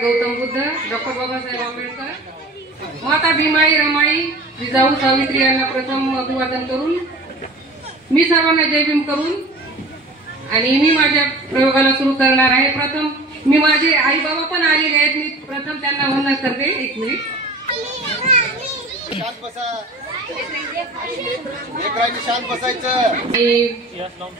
Gautam Buddha, doctor Babasaheb Ambedkar, माता भीमाई रमाई जिजाऊ सावित्री यांना प्रथम अभिवादन करून मी सर्वांना जय भीम करून आणि मी माझ्या प्रयोगाला सुरू करणार आहे। प्रथम मी माझे आई बाबा पण आलेले आहेत, मी प्रथम त्यांना वंदन करते। एक मिनिट शांत बसा, शांत बसायचं।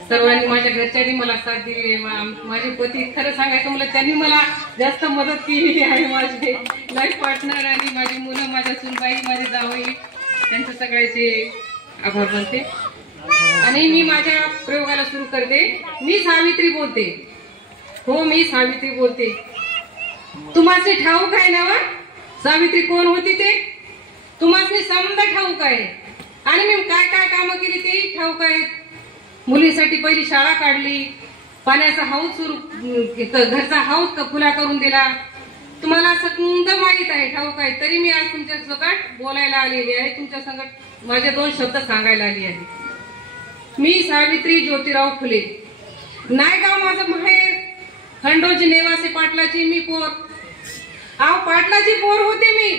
सर्वांनी माझ्या घरच्यांनी मला साथ दिली, माझे पती खरं सांगायचं मला त्यांनी मला जास्त मदत केलेली आहे। माझे लाईफ पार्टनर आणि माझी मुलं, माझ्या सुनबाई, माझे जावई, त्यांचे सगळ्याचे आभार मानते आणि मी माझ्या प्रयोगाला सुरू करते। मी सावित्री बोलते, हो मी सावित्री बोलते। तुम्हाला ठाऊक आहे ना सावित्री कोण होती ते? तुम्हाला समजा ठाऊक आहे आणि मी काय काय कामं केली तेही ठाऊक आहे। मुलीसाठी पहिली शाळा काढली, पाण्याचा हौद सुरू, घरचा हौद खुला करून दिला। तुम्हाला समजा माहित आहे, ठाऊक आहे, तरी मी आज तुमच्या संगत बोलायला आलेली आहे, तुमच्या संगत माझे 2 शब्द सांगायला आली आहे। मी सावित्री ज्योतिराव फुले, नायगाव माझं माहेर, खंडोजी नेवासे पाटलाची मी पोर, पाटलाची पोर होते मी।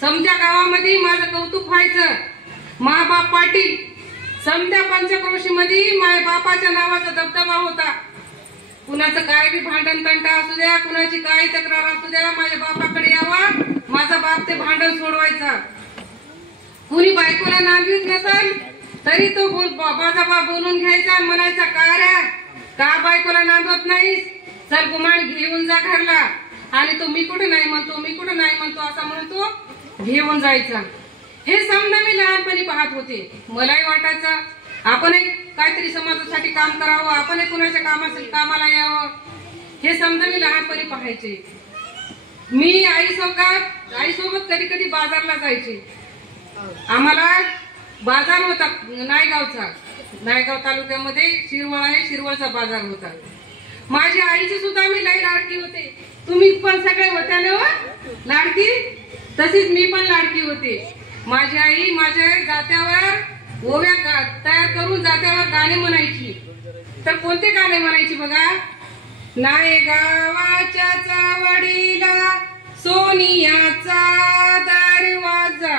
समजा गावामध्ये माझं कौतुक व्हायचं, मा बाप पाटील। समजा पंचक्रोशी मध्ये माझ्या बापाच्या नावाचा दबदबा होता। कुणाचं काय बी भांडण तंटा असू द्या, कुणाची काय तक्रार असू द्या, माझ्या बापाकडे यावा, माझा बाप ते भांडण सोडवायचा। कुणी बायकोला नांदवीत नसेल तरी तो माझा बाप बोलून घ्यायचा, म्हणायचा का बायकोला नांदवत नाहीस, चल गुमान घेऊन जा घरला। आणि तो मी कुठे नाही म्हणतो, मी कुठे नाही म्हणतो असं म्हणून तो घेऊन जायचा। हे समजा मी लहानपणी पाहत होते, मलाही वाटायचं आपण काहीतरी समाजासाठी काम करावं, आपण कुणाच्या कामाला यावं, हे समजा मी लहानपणी पाहायचे। मी आईसोबत कधी कधी बाजारला जायचे। आम्हाला बाजार होता नायगावचा, नायगाव तालुक्यामध्ये शिरवळ आहे, शिरवळचा बाजार होता। माझ्या आईची सुद्धा मी लई लाडकी होते। तुम्ही पण सगळे होत्या ना लाडकी, तशीच मी पण लाडकी होते। माझी आई माझ्या जात्यावर ओव्या तयार करून जात्यावर गाणे म्हणायची। तर कोणते गाणे म्हणायची बघा? नायगावाच्या चावडीला सोनियाचा दरवाजा,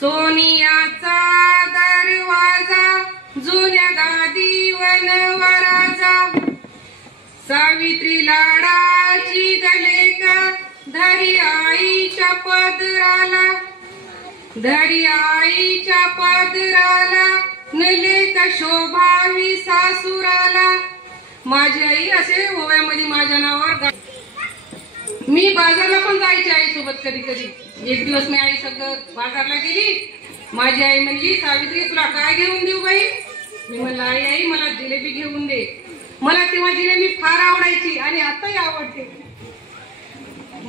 सोनियाचा दरवाजा, जुन्या गादी वनवराजा, सावित्री लाडाची दलेका, धरी आईच्या पदराला, धरी आईच्या पदराला, नलेका शोभावी सासुराला। माझी आई असे ओव्यामध्ये माझ्या नावावर। मी बाजारला पण जायची आई सोबत कधी कधी। एक दिवस मी आई सगळं बाजारला गेली, माझी आई म्हणली सावित्री तुला काय घेऊन देऊ बाई? मी म्हणलं आई मला जिलेबी घेऊन दे। मला तेव्हा जिलेबी फार आवडायची आणि आताही आवडते।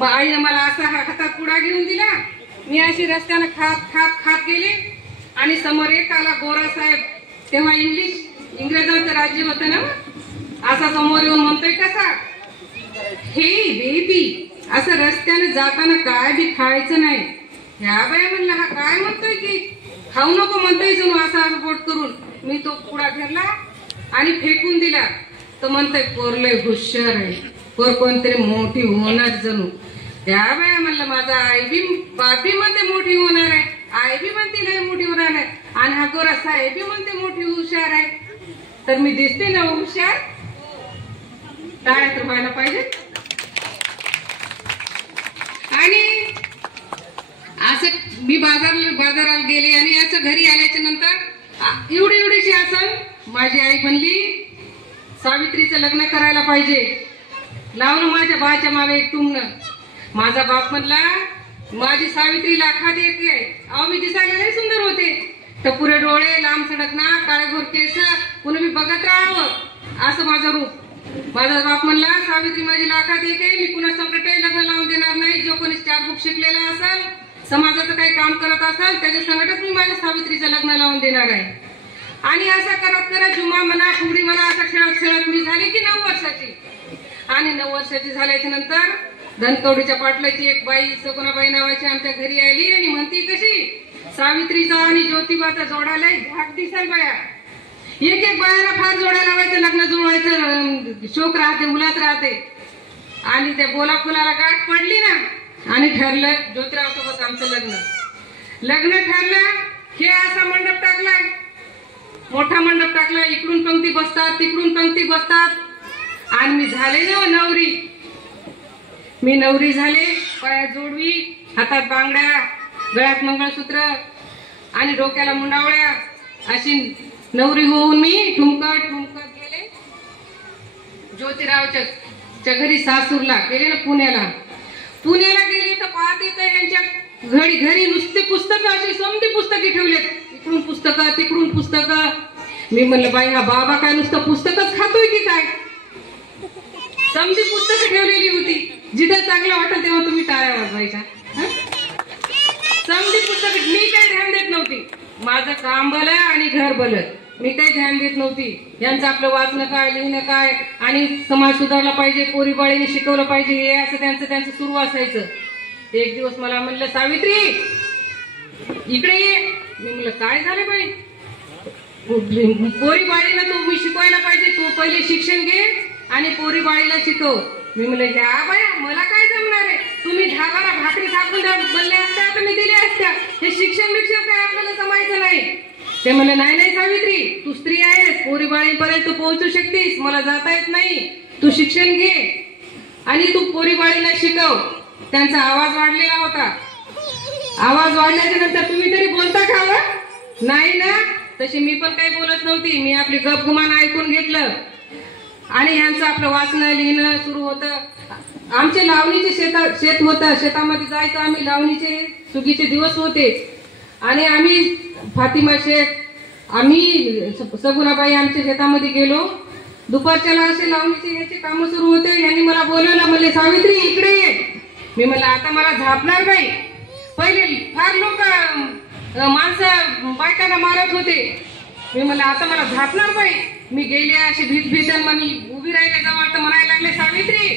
आईने मला असा हातात पुडा घेऊन दिला, मी अशी रस्त्याने खात गेले आणि समोर एक आला गोरा साहेब, तेव्हा इंग्रजांचं राज्य होतं ना, असा समोर येऊन म्हणतोय कसा, हे बेबी, असं रस्त्याने जाताना काय बी खायचं नाही। ह्या बाई म्हणलं हा काय म्हणतोय की खाऊ नको म्हणतोय जणू, असा बोट करून मी तो पुडा घेतला आणि फेकून दिला। तो म्हणतोय पोर लय हुशार आहे, पोर कोणतरी मोठी होणार जणू। त्या बाया म्हणलं माझा बाप बी म्हणते मोठी होणार आहे, आई बी म्हणते लय मोठी होणार आहे, आणि हा गोरा साहेब बी म्हणते मोठी हुशार आहे, तर मी दिसते ना हुशार? टाळ्या तर व्हायला पाहिजे। आणि असं मी बाजारात गेले आणि असं घरी आल्याच्या नंतर एवढीशी असल, माझी आई म्हणली सावित्रीचं लग्न करायला पाहिजे। लावलं माझ्या बाच्या मागे एक टुमणं। माझा बाप म्हणला माझी सावित्री लाखात एक आहे। अहो मी दिसायला लय सुंदर होते, टपुरे डोळे, लांब सडक नाक, काळेभोर केस, कुणी बघत राहावं असं माझं रूप। माझा बाप म्हणला सावित्री माझी लाखात एक आहे, मी कुणा संकटही लग्न लावून देणार नाही। जो कोणी 4 बुक शिकलेला असेल, समाजाचं काही काम करत असेल, त्याच्या संकटच मी माझ्या सावित्रीचं लग्न लावून देणार आहे। आणि असं करत जुमा म्हणा, फुगडी म्हणा, असं खेळत मी झाली की 9 वर्षाची। आणि 9 वर्षाची झाल्याच्या नंतर धनकवडीच्या पाटलाची एक बाई सगुणाबाई नावाची आमच्या घरी आली आणि म्हणती कशी सावित्रीचा आणि ज्योतिबाचा जोडाला धाक दिसाल बाया। एक बायाला फार जोडा लावायचं, लग्न जुळवायचं शोक राहते, मुलात राहते। आणि त्या बोला फुलाला गाठ पडली ना आणि ठरलं ज्योतिराव सोबत आमचं लग्न ठरलं. हे असा मंडप टाकलाय, मोठा मंडप टाकला. इकडून पंक्ती बसतात, तिकडून पंक्ती बसतात आणि मी झाले ना नवरी. मी नवरी झाले, पायात जोडवी, हातात बांगड्या, गळ्यात मंगळसूत्र आणि डोक्याला मुंडावळ्या, अशी नवरी होऊन मी ठुमकत गेले ज्योतिरावच्या घरी सासूरला गेले ना. पुण्याला गेले तर पाहते तर यांच्या घरी नुसते पुस्तकं, अशी समधी पुस्तके ठेवलेत. इकडून पुस्तकं, तिकडून पुस्तकं. मी म्हणलं बाई हा बाबा काय नुसतं पुस्तकच खातोय की काय. समधी पुस्तकं ठेवलेली होती. जिथं चांगलं वाटेल तेव्हा तुम्ही टाळ्या वाजवायच्या. समधी पुस्तक. मी काही ध्यान देत नव्हती. माझं काम भलं आणि घर भलं, मी काही ध्यान देत नव्हती. यांचं आपलं वाचणं काय, लिहिणं काय आणि समाज सुधारला पाहिजे, पोरीबाळीने शिकवलं पाहिजे, हे असं त्यांचं सुरू असायचं. एक दिवस मला म्हणलं सावित्री इकडे ये. मी म्हणलं काय झालं बाई. पोरीबाळीला तुम्ही शिकवायला पाहिजे, तू पहिले शिक्षण घे आणि पोरीबाळीला शिकव. मी म्हणलं ह्या बाया मला काय जमणार आहे. तुम्ही 10-12 भाकरी थापून बनल्या असत्या तर मी दिल्या असत्या. हे शिक्षण काय आपल्याला जमायचं नाही. ते म्हणलं नाही सावित्री, तू स्त्री आहेस, पोरीबाळीपर्यंत पोहोचू शकतीस, मला जाता येत नाही. तू शिक्षण घे आणि तू पोरीबाळीला शिकव. त्यांचा आवाज वाढलेला होता. आवाज वाढल्याच्या नंतर तुम्ही तरी बोलता का? नाही ना. तशी मी पण काही बोलत नव्हती. मी आपली गपगुमान ऐकून घेतलं आणि ह्यांचं आपलं वाचणं लिहिणं सुरू होतं. आमचे लावणीचे शेत होतं, शेतामध्ये जायचं आम्ही. लावणीचे सुगीचे दिवस होते आणि आम्ही फातिमा शेख, आम्ही सगुणाबाई आमच्या शेतामध्ये गेलो. दुपारच्याला असे लावणीचे याचे काम सुरू होते. यांनी मला बोलवलं, म्हणले सावित्री इकडे ये. मी म्हणलं आता मला झापणार नाही. पहिले फार लोक माणसं बायकांना मारत होते. मी म्हणलं आता मला झापणार बाई. मी गेले अशी भीत उभी राहिले जवळ तर म्हणायला लागले सावित्री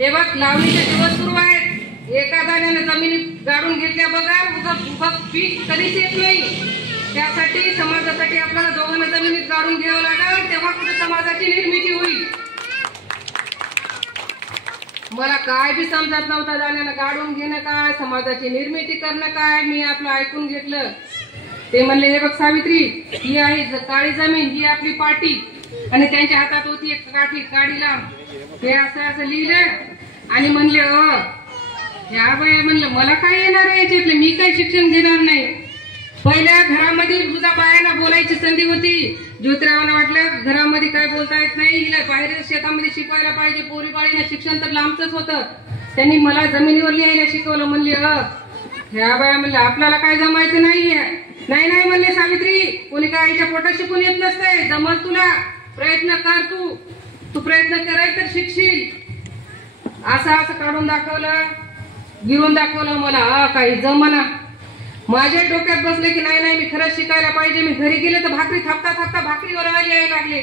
हे बघ लावणीचे दिवस सुरू आहेत. एका दाण्याने जमिनीत गाडून घेतल्या बघा, पीक कधीच येत नाही. त्यासाठी समाजासाठी आपल्याला दोघांना जमिनीत गाडून घ्यावं लागेल, तेव्हा कुठे समाजाची निर्मिती होईल. मला काय बी समजत नव्हता. दाण्यानं गाडून घेणं काय, समाजाची निर्मिती करणं काय. मी आपलं ऐकून घेतलं. ते म्हणले हे बघ सावित्री, ही आहे काळी जमीन, ही आपली पाटी. आणि त्यांच्या हातात होती एक काठी. काढीला हे असं लिहिलं आणि म्हणले ह्या बाई म्हणलं मला काय येणार आहे याच्यातले, मी काय शिक्षण घेणार नाही. पहिल्या घरामध्ये सुद्धा बायांना बोलायची संधी होती. ज्योतिरावांना वाटलं घरामध्ये काय बोलता येत नाही, हिला बाहेर शेतामध्ये शिकवायला पाहिजे. पोरीबाळीनं शिक्षण तर लांबच होतं. त्यांनी मला जमिनीवर लिहायला शिकवलं. म्हणले ह्या बाया म्हणलं आपल्याला काय जमायचं नाहीये. नाही म्हणले सावित्री, कोणी काय आईच्या पोटात शिकून येत नसतंय, जमल तुला, प्रयत्न कर. तू प्रयत्न करायचं तर शिकशील. असं काढून दाखवलं, गिरून दाखवलं मला. काही जमना. माझ्या डोक्यात बसले की नाही मी खरंच शिकायला पाहिजे. मी घरी गेले तर भाकरी थापता भाकरीवर यायला लागले.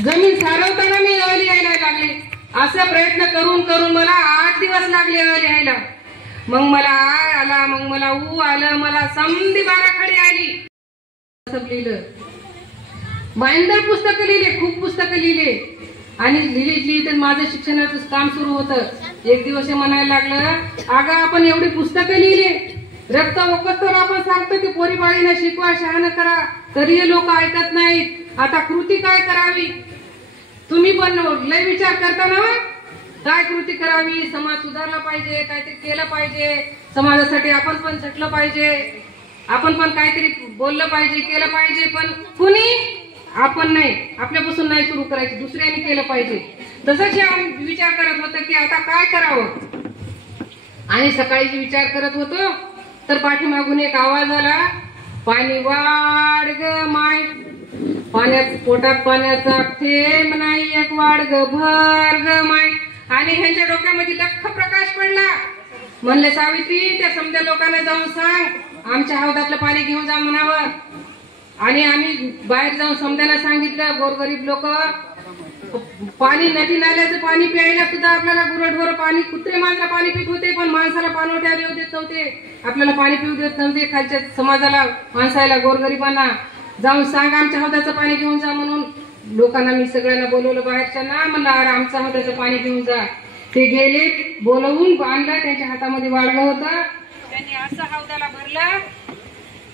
जमीन सारवताना मी लिहायला लागले. असा प्रयत्न करून मला 8 दिवस लागले लिहायला. मग मला आ आला, मग मला ऊ आलं, मला समधी 12 खडी आली. असं लिहिलं. बायंदर पुस्तकं लिहिले, खूप पुस्तकं लिहिले आणि लिहिली तर माझं शिक्षणाचं काम सुरू होतं. एक दिवस म्हणायला लागलं अगं आपण एवढी पुस्तकं लिहिले, रक्त ओकस्तवर आपण सांगतो की पोरीबाळीला शिकवा, शहाणं करा, तरी लोक ऐकत नाहीत. आता कृती काय करावी. तुम्ही पण लय विचार करता ना, काय कृती करावी. समाज सुधारला पाहिजे, काहीतरी केलं पाहिजे, समाजासाठी आपण पण झटलं पाहिजे, आपण पण काहीतरी बोललं पाहिजे, केलं पाहिजे. पण कुणी आपण नाही, आपल्यापासून नाही सुरू करायची, दुसऱ्याने केलं पाहिजे. तसंच आम्ही विचार करत होतो की आता काय करावं. आणि सकाळी विचार करत होतो तर पाठीमागून एक आवाज आला, पाणी वाढ ग माय, पाण्यात पोटात पाण्याचा थेंब नाही एक वाढ ग भर ग माय. आणि ह्यांच्या डोक्यामध्ये लख प्रकाश पडला. म्हणले सावित्री त्या समध्या लोकांना जाऊन सांग आमच्या हौदातलं पाणी घेऊन जा म्हणावं. आणि आम्ही बाहेर जाऊन समध्याला सांगितलं, गोरगरीब लोक पाणी, नदी नाल्याचं पाणी प्यायला सुद्धा आपल्याला गुरढोर पाणी, कुत्रे माणसं पाणी पित होते पण माणसाला पाणवठ्या देऊ देत नव्हते, आपल्याला पाणी पिऊ देत नव्हते. खालच्या समाजाला, माणसाला, गोरगरिबांना जाऊन सांग आमच्या हौदाचं पाणी घेऊन जा म्हणून. लोकांना मी सगळ्यांना बोलवलं बाहेरच्यांना, म्हणलं अरे आमचं हौदाचं पाणी घेऊन जा. ते गेले, बोलवून आणलं, त्यांच्या हातामध्ये वाढलं होतं. त्यांनी असं हौदाला भरलं,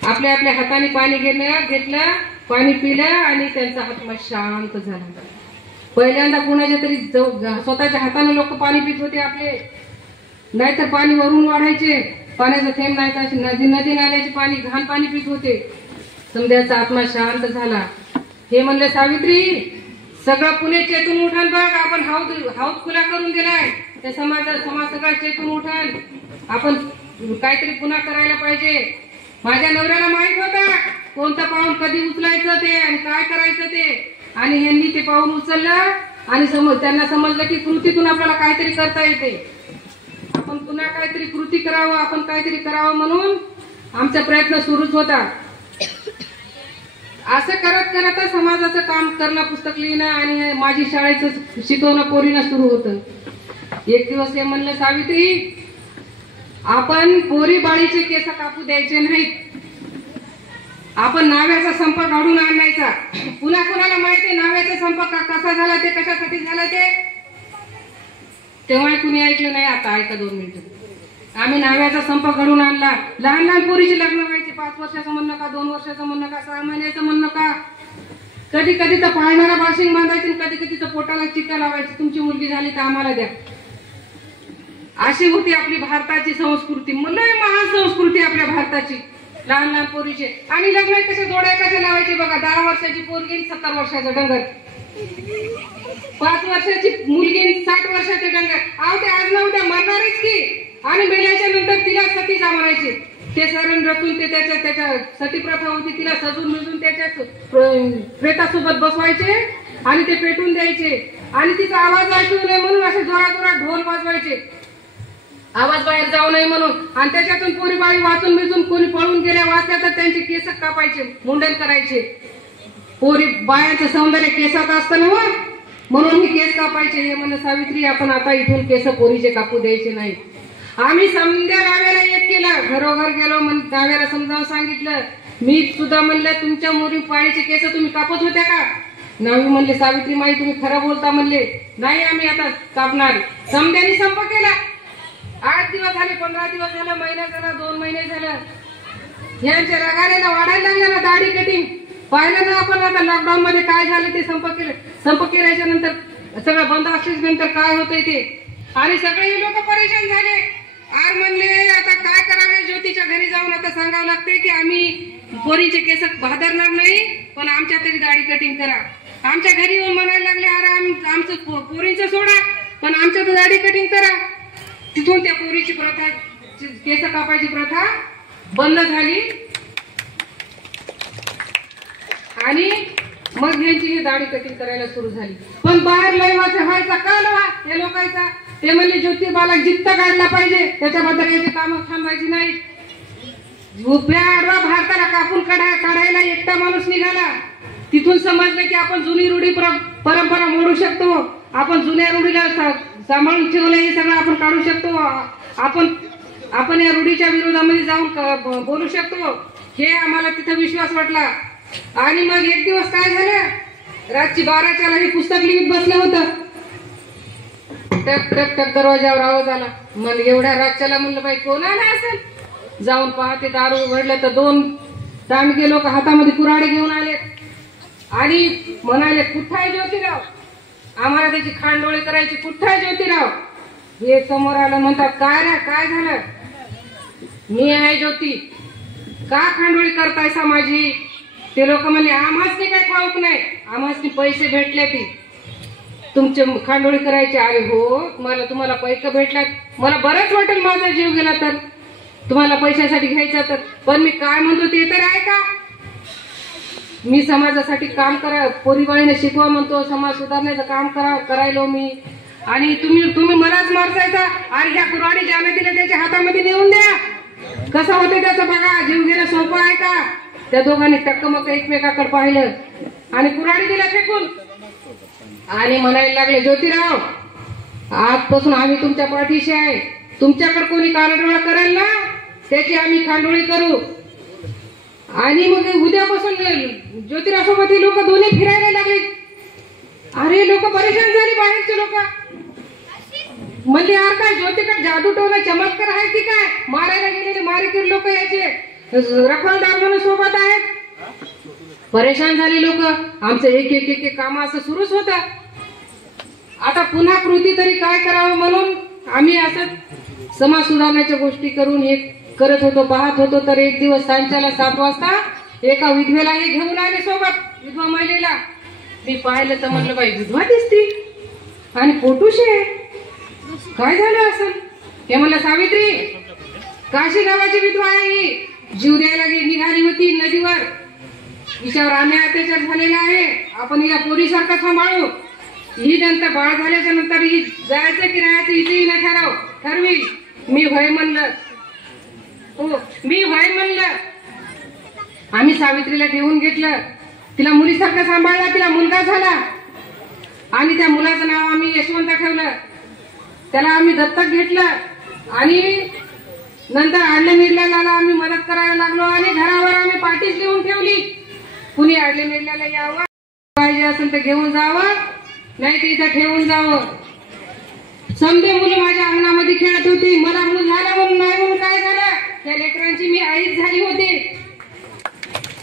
आपल्या आपल्या हाताने पाणी घेतलं, पाणी पिलं आणि त्यांचा आत्मा शांत झाला. पहिल्यांदा कुणाच्या तरी स्वतःच्या हाताने लोक पाणी पित होते आपले, नाहीतर पाणी वरून वाढायचे, पाण्याचा थेंब नाही तर नदी नाल्याचे पाणी घाण पाणी पित होते. समद्याचा आत्मा शांत झाला. हे म्हणले सावित्री, सगळं पुणे चेतून उठाल बघ, आपण हौद खुला करून दिलाय, त्या समाज सगळा चेतून उठाल, आपण काहीतरी पुन्हा करायला पाहिजे. माझ्या नवऱ्याला माहित होता कोणतं पाऊल कधी उचलायचं ते आणि काय करायचं ते, आणि ह्यांनी ते पाऊल उचललं आणि त्यांना समजलं की कृतीतून आपल्याला काहीतरी करता येते, आपण पुन्हा काहीतरी कृती करावं, आपण काहीतरी करावं, म्हणून आमचा प्रयत्न सुरूच होता. असं करत करत समाजाचं काम करणं, पुस्तक लिहिणं आणि माझी शाळेचं शिकवणं पोरीनं सुरू होतं. एक दिवस हे म्हणलं सावित्री, आपण पोरी बाळीचे केस कापू द्यायचे नाहीत, आपण नाव्याचा संप काढून आणायचा. पुन्हा कुणाला माहिती नाव्याचा संप कसा झाला ते, कशासाठी झाला ते, तेव्हा कुणी ऐकलं नाही. आता ऐका 2 मिनिटं. आम्ही नाव्याचा संप घडून आणला. लहान लहान पोरीची लग्न व्हायची, 5 वर्षाचं म्हणणं का, 2 वर्षाचं म्हणणं का, 6 महिन्याचं म्हणणं का, कधी कधी तर पाळणारा बाशिंग बांधायची, कधी कधी तर पोटाला चिक्का लावायची, तुमची मुलगी झाली तर आम्हाला द्या. अशी होती आपली भारताची संस्कृती, लय महान संस्कृती आपल्या भारताची. लहान लहान पोरीचे आणि लग्न कशा जोड्या कशा लावायचे बघा. 10 वर्षाची पोरगी 70 वर्षाचं डंगर, 5 वर्षाची मुलगी 60 वर्षाचे डंगर. अहो ते आज ना उद्या मरणारच की, आणि मेल्याच्या नंतर तिला सती जा म्हणायचे. ते सरण रचून ते त्याच्या सती प्रथा होती, तिला सजून मिळून त्याच्या प्रेतासोबत बसवायचे आणि ते पेटून द्यायचे, आणि तिचा आवाज ऐकू नये म्हणून असे जोरात जोरात ढोल वाजवायचे, आवाज बाहेर जाऊ नये म्हणून. आणि त्याच्यातून पोरी बाळी वाचून मिळून कोणी पळून गेल्या वाचल्या तर त्यांचे केस कापायचे, मुंडन करायचे. पोरी बायांचं सौंदर्य केसात असतं ना, म्हणून ही केस कापायचे. हे म्हणलं सावित्री, आपण आता इथून केस पोरीचे कापू द्यायचे नाही. आम्ही समध्या नाव्याला एक केलं, घरोघर गेलो, नाव्याला समजावून सांगितलं. मी सुद्धा म्हणलं, तुमच्या मोरी पाळीचे केस तुम्ही कापत होत्या का? नावी म्हणले, सावित्री माई तुम्ही खरं बोलता म्हणले. नाही आम्ही आता कापणार. समध्याने संप केला. 8 दिवस झाले, 15 दिवस झालं, महिना झाला, 2 महिने झालं. यांच्या रगाऱ्याला वाढायला लागलं ना दाढी कटिंग. पाहिलं ना आपण आता लॉकडाऊन मध्ये काय झालं ते. संप केल्याच्या नंतर सगळं बंद असल्याच्या नंतर काय होतंय ते, आणि सगळे लोक परेशान झाले. आर म्हणले आता काय करावे, ज्योतीच्या घरी जाऊन आता सांगावं लागते की आम्ही पोरीचे केस भादरणार नाही, पण आमच्या तरी दाढी कटिंग करा. आमच्या घरी येऊन म्हणायला लागले, अरे आमचं पोरीचं सोडा, पण आमच्या तर दाढी कटिंग करा. तिथून त्या पोरीची प्रथा, केस कापायची प्रथा बंद झाली, आणि मग यांची ही दाढी कटिंग करायला सुरू झाली. पण बाहेर लयवाचा व्हायचा कालवा या लोकांचा. ते म्हणले ज्योतिबाला जित्त काढला पाहिजे, त्याच्याबद्दल याची कामं थांबायची नाही. भारताला कापून काढायला एकटा माणूस निघाला. तिथून समजलं की आपण जुनी रूढी परंपरा मोडू शकतो, आपण जुन्या रूढीला सांभाळून ठेवलं, हे सगळं आपण काढू शकतो, आपण या रूढीच्या विरोधामध्ये जाऊन बोलू शकतो. हे आम्हाला तिथं विश्वास वाटला. आणि मग एक दिवस काय झालं, रातची 12च्या हे पुस्तक लिहित बसलं होतं. टक टक टक दरवाजावर आवाज आला. मग एवढ्या रातच्याला म्हणलं बाई कोण आला असेल. जाऊन पाहते, दार उघडलं तर 2 दांडगे लोक हातामध्ये कुऱ्हाडे घेऊन आले आणि म्हणाले, कुठं आहे ज्योतिराव, आम्हाला त्याची खांडोळी करायची, कुठं आहे ज्योतिराव. हे समोर आलं, म्हणतात काय रे काय झालं. मी आहे ज्योती, का खांडोळी करतायसा माझी. ते लोक म्हणले, आम्हाच काही ठाऊक नाही, आम्हाच पैसे भेटले ती तुमचे खांडोळी करायचे. अरे हो, तुम्हाला पैसे भेटल्यात, मला बरंच वाटेल माझा जीव गेला तर, तुम्हाला पैशासाठी घ्यायचा तर. पण मी काय म्हणतो ते तर आहे का. मी समाजासाठी काम करा, पोरीबाळीने शिकवा म्हणतो, समाज सुधारण्याचं काम करायलो मी, आणि तुम्ही मलाच मारतायचा. अरे ह्या कुऱ्हाडी ज्याने दिले त्याच्या हातामध्ये नेऊन द्या, कसं होतं त्याचं बघा. जीव गेला सोपं आहे का. त्या दोघांनी टक्कमक एकमेकाकडे पाहिलं आणि कुऱ्हाडी दिला फेकून, आणि म्हणायला लागले, ज्योतिराव आजपासून आम्ही तुमच्या पाठीशी आहे, तुमच्याकडे कोणी कानाडोळा करेल ना त्याची आम्ही खांडोळी करू. आणि मग उद्यापासून ज्योतिराव सोबत लोक दोन्ही फिरायला लागले अरे लोक परेशान झाली, बाहेरचे लोक म्हणजे यार काय ज्योती का जादू टोना चमत्कार आहे की काय? मारायला गेलेले मारेकीर लोक यायचे, रखवालदार म्हणून सोबत आहेत. परेशान झाले लोक. आमचं एक एक एक काम असं सुरूच होतं. आता पुन्हा कृती तरी काय करावं म्हणून आम्ही असं समाज सुधारण्याच्या गोष्टी करून हे करत होतो, पाहत होतो. तर एक दिवस सांच्याला 7 वाजता एका विधवेला हे घेऊन आले सोबत, विधवा महिलेला. मी पाहिलं तर म्हणलं बाई विधवा दिसती आणि पोटूशे, काय झालं असं? हे म्हणलं सावित्री, काशी गावाची विधवा आहे ही, जीव द्यायला निघाली होती नदीवर. हिच्यावर अन्याय अत्याचार झालेला आहे, आपण हिला पोरीसारखं सांभाळू. ही नंतर बाळ झाल्याच्या नंतर ही जायचं की राहायचं हिचंही न ठरवी. मी होय म्हणलं. आम्ही सावित्रीला ठेवून घेतलं, तिला मुलीसारखं सांभाळला. तिला मुलगा झाला आणि त्या मुलाचं नाव आम्ही यशवंत ठेवलं. त्याला आम्ही दत्तक घेतलं आणि नंतर आडले मिरल्याला आम्ही मदत करायला लागलो आणि घरावर आम्ही पाठीच लिहून ठेवली, कुणी आडले मिरल्याला यावं, पाहिजे असेल तर घेऊन जावं, नाही तर इथं ठेवून जावं. समजे मुलं माझ्या अंगणामध्ये खेळत होती. मला मूल झालं म्हणून नाही म्हणून काय झालं, त्या लेकरांची मी आईच झाली होती.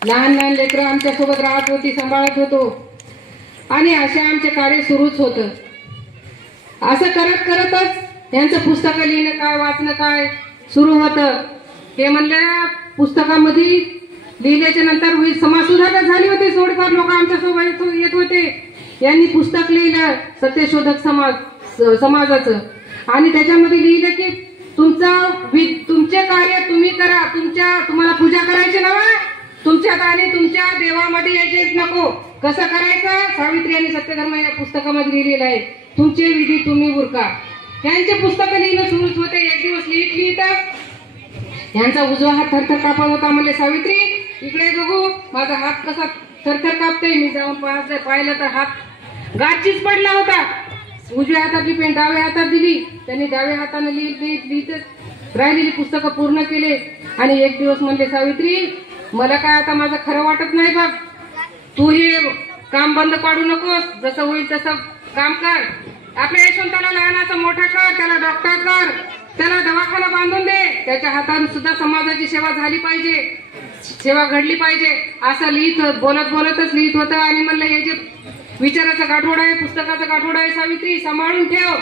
लहान लहान लेकरं आमच्या सोबत राहत होती, सांभाळत होतो आणि असे आमचे कार्य सुरूच होतं. असं करत करतच यांचं पुस्तकं लिहिणं काय, वाचणं काय सुरू होतं. ते म्हणलं पुस्तकामध्ये लिहिल्याच्या नंतर समाज सुधारणा झाली होती. थोडीफार लोक आमच्या सोबत येत होते. यांनी पुस्तक लिहिलं सत्यशोधक समाजाचं आणि त्याच्यामध्ये लिहिलं की तुमचे कार्य तुम्ही करा, तुम्हाला पूजा करायची नवा, तुमच्यात आणि तुमच्या देवामध्ये यायचेच नको. कसं करायचं? सावित्री आणि सत्यधर्म या पुस्तकामध्ये लिहिलेलं आहे. तुमचे विधी तुम्ही उरका. यांचे पुस्तक लिहिणं सुरूच होते. एक दिवस लिहित यांचा उजवा हात थरथर कापत होता. म्हणले सावित्री इकडे बघू, माझा हात कसा थरथर कापतोय. मी जाऊन पाहिलं तर हात गाठचीच पडला होता. उजव्या हाताची पेन डाव्या हातात दिली. त्यांनी डाव्या हाताने लिहितच राहिलेली पुस्तकं पूर्ण केले आणि एक दिवस म्हणले सावित्री मला काय आता माझं खरं वाटत नाही बघ, तू हे काम बंद पाडू नकोस, जसं होईल तसं काम कर. आपल्या यशवंताला लहानाचा मोठा कर, त्याला डॉक्टर कर, त्याला दवाखाना बांधून दे, त्याच्या हाताने सुद्धा समाजाची सेवा झाली पाहिजे, सेवा घडली पाहिजे. असं बोलतच लिहित होतं आणि म्हणलं हे जे विचाराचा गाठोडा आहे, पुस्तकाचा गाठोडा आहे सावित्री, सांभाळून ठेव.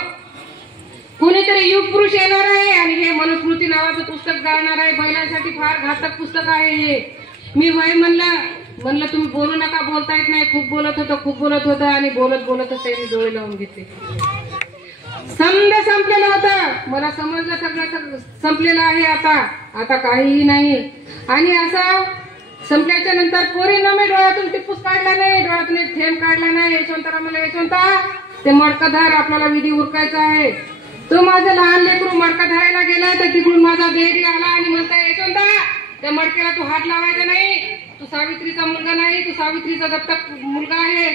कोणीतरी युग पुरुष येणार आहे आणि हे मनुस्मृती नावाचं पुस्तक जाणार आहे. बैलांसाठी फार घातक पुस्तक आहे हे. मी वय म्हणलं तुम्ही बोलू नका, बोलता येत नाही. खूप बोलत होतं आणि बोलतच त्यांनी डोळे लावून घेतले. समजा संपलेलं होतं. मला समजलं सगळं संपलेलं आहे आता काहीही नाही. आणि असं संपल्याच्या नंतर पोरीनं मी डोळ्यातून टिपूस काढला नाही, डोळ्यातून एक थेंब काढला नाही. यशवंतराव म्हणलं यशवंता ते मडकं धर, आपल्याला विधी उरकायचा आहे. तो माझं लहान लेकरू मडकं धरायला गेला तर तिकडून माझा देरी आला आणि म्हणता यशवंता त्या मडक्याला तू हात लावायचा नाही, तू सावित्रीचा मुलगा नाही, तू सावित्रीचा दत्तक मुलगा आहे.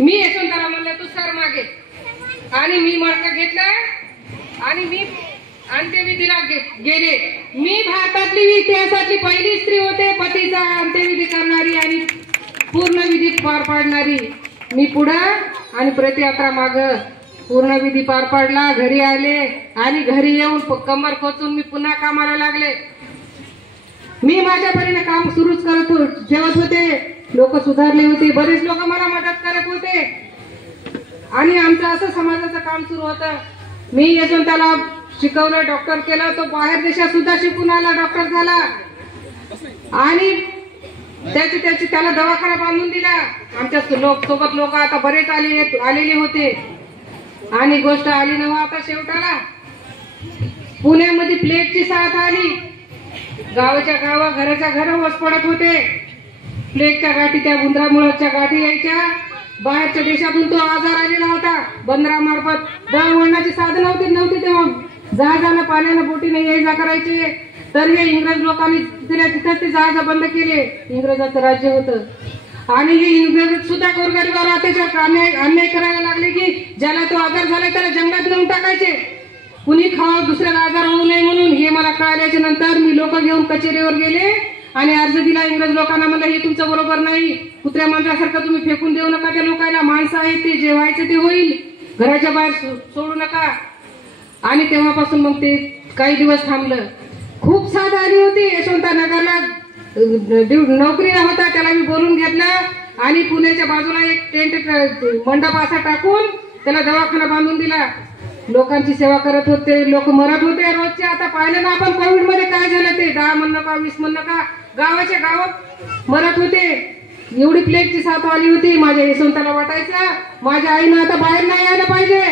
मी यशवंताला म्हणलं तू सर मागे आणि मी मडकं घेतलं आणि मी अंत्यविधीला गेले. मी भारतातली इतिहासातली पहिली स्त्री होते पतीचा अंत्यविधी करणारी आणि पूर्ण विधी पार पाडणारी. मी पुढं आणि प्रतियात्रा माग पूर्ण विधी पार पाडला. घरी आले आणि घरी येऊन कमर खोचून मी पुन्हा कामाला लागले. मी माझ्या परीने काम सुरूच ठेवत होते. लोक सुधारले होते, बरेच लोक मला मदत करत होते आणि आमचं असं समाजाचं काम सुरू होतं. मी यशवंताला शिकवलं, डॉक्टर केलं. तो बाहेर देशात सुद्धा शिकून आला, डॉक्टर झाला आणि त्याला दवाखाना बांधून दिला. आमच्या सोबत लोक आता बरेच आलेले होते आणि गोष्ट आली नव्हा आता शेवटाला. पुण्यामध्ये प्लेगची साथ आली. गावाच्या गावा घराच्या घर वस पडत होते. प्लेगच्या गाठी, त्या उंदरामुळच्या गाठी यायच्या. बाहेरच्या देशातून तो आजार आलेला होता. बंदरामार्फत दळणवळणाची साधन नव्हती तेव्हा. जहाजानं पाण्यानं बोटीने ये जा करायचे. तर हे इंग्रज लोकांनी तिथेच ते जहाज बंद केले. इंग्रजाचं राज्य होतं आणि हे इंग्रज सुद्धा गोरगरिबावर अत्याचार अन्याय करायला लागले की ज्याला तो आजार झाला त्याला जंगलात नेऊन टाकायचे. कुणी दुसऱ्याला आजार होऊ नये म्हणून. हे मला कळल्याच्या नंतर मी लोक घेऊन कचेरीवर गेले आणि अर्ज दिला इंग्रज लोकांना. म्हणलं हे तुमचं बरोबर नाही, कुत्र्या मांजरासारखं तुम्ही फेकून देऊ नका त्या लोकांना. माणसं आहेत ते, जे व्हायचं ते होईल, घराच्या बाहेर सोडू नका. आणि तेव्हापासून मग ते काही दिवस थांबलं. खूप साथ आली होती. यशवंत नगरला नोकरीला होता, त्याला मी बोलून घेतलं आणि पुण्याच्या बाजूला एक टेंट मंडप असा टाकून त्याला दवाखाना बांधून दिला. लोकांची सेवा करत होते. लोक मरत होते रोजचे. आता पाहिलं ना आपण कोविड मध्ये काय झालं ते, 10 म्हणणं का 20 म्हणणं का गावाच्या गावात मरत होते. एवढी प्लेगची साथ आली होती. माझ्या यशवंताला वाटायचं माझ्या आईनं आता बाहेर नाही यायला पाहिजे.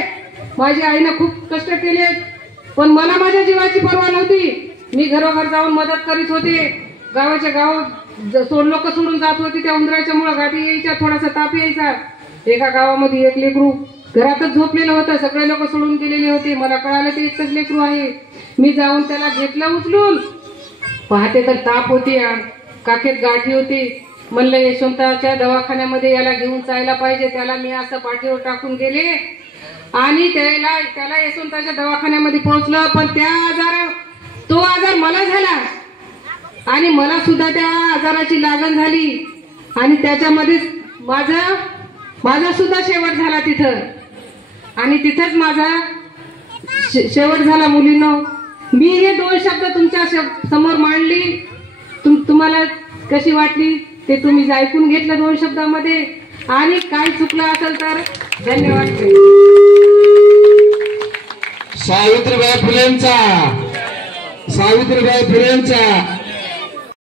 माझ्या आईनं खूप कष्ट केले, पण मला माझ्या जीवाची पर्वा नव्हती. मी घरोघर जाऊन मदत करीत होते. गावाच्या गावात लोक सोडून जात होती त्या उंदराच्या मुळे. गाठी यायच्या, थोडासा ताप यायचा. एका गावामध्ये एक लेकरू घरातच झोपलेलं होतं. सगळे लोक सोडून गेलेले होते. मला कळालं ते एकच लेकरू आहे. मी जाऊन त्याला घेतलं उचलून. पहाटे तर ताप होती, काखेत गाठी होती. म्हणलं यशवंताच्या दवाखान्यामध्ये याला घेऊन जायला पाहिजे. त्याला मी असं पाठीवर टाकून गेले आणि त्याला यशवंताच्या दवाखान्यामध्ये पोहोचलं. पण तो आजार मला झाला आणि मला सुद्धा त्या आजाराची लागण झाली आणि त्याच्यामध्येच माझा सुद्धा शेवट झाला तिथं. आणि तिथंच माझा शेवट झाला. मुलींनो, मी हे 2 शब्द तुमच्या समोर मांडली. तुम्हाला कशी वाटली ते तुम्ही ऐकून घेतलं 2 शब्दामध्ये. आणि काय चुकलं असेल तर धन्यवाद. सावित्रीबाई फुलेंचा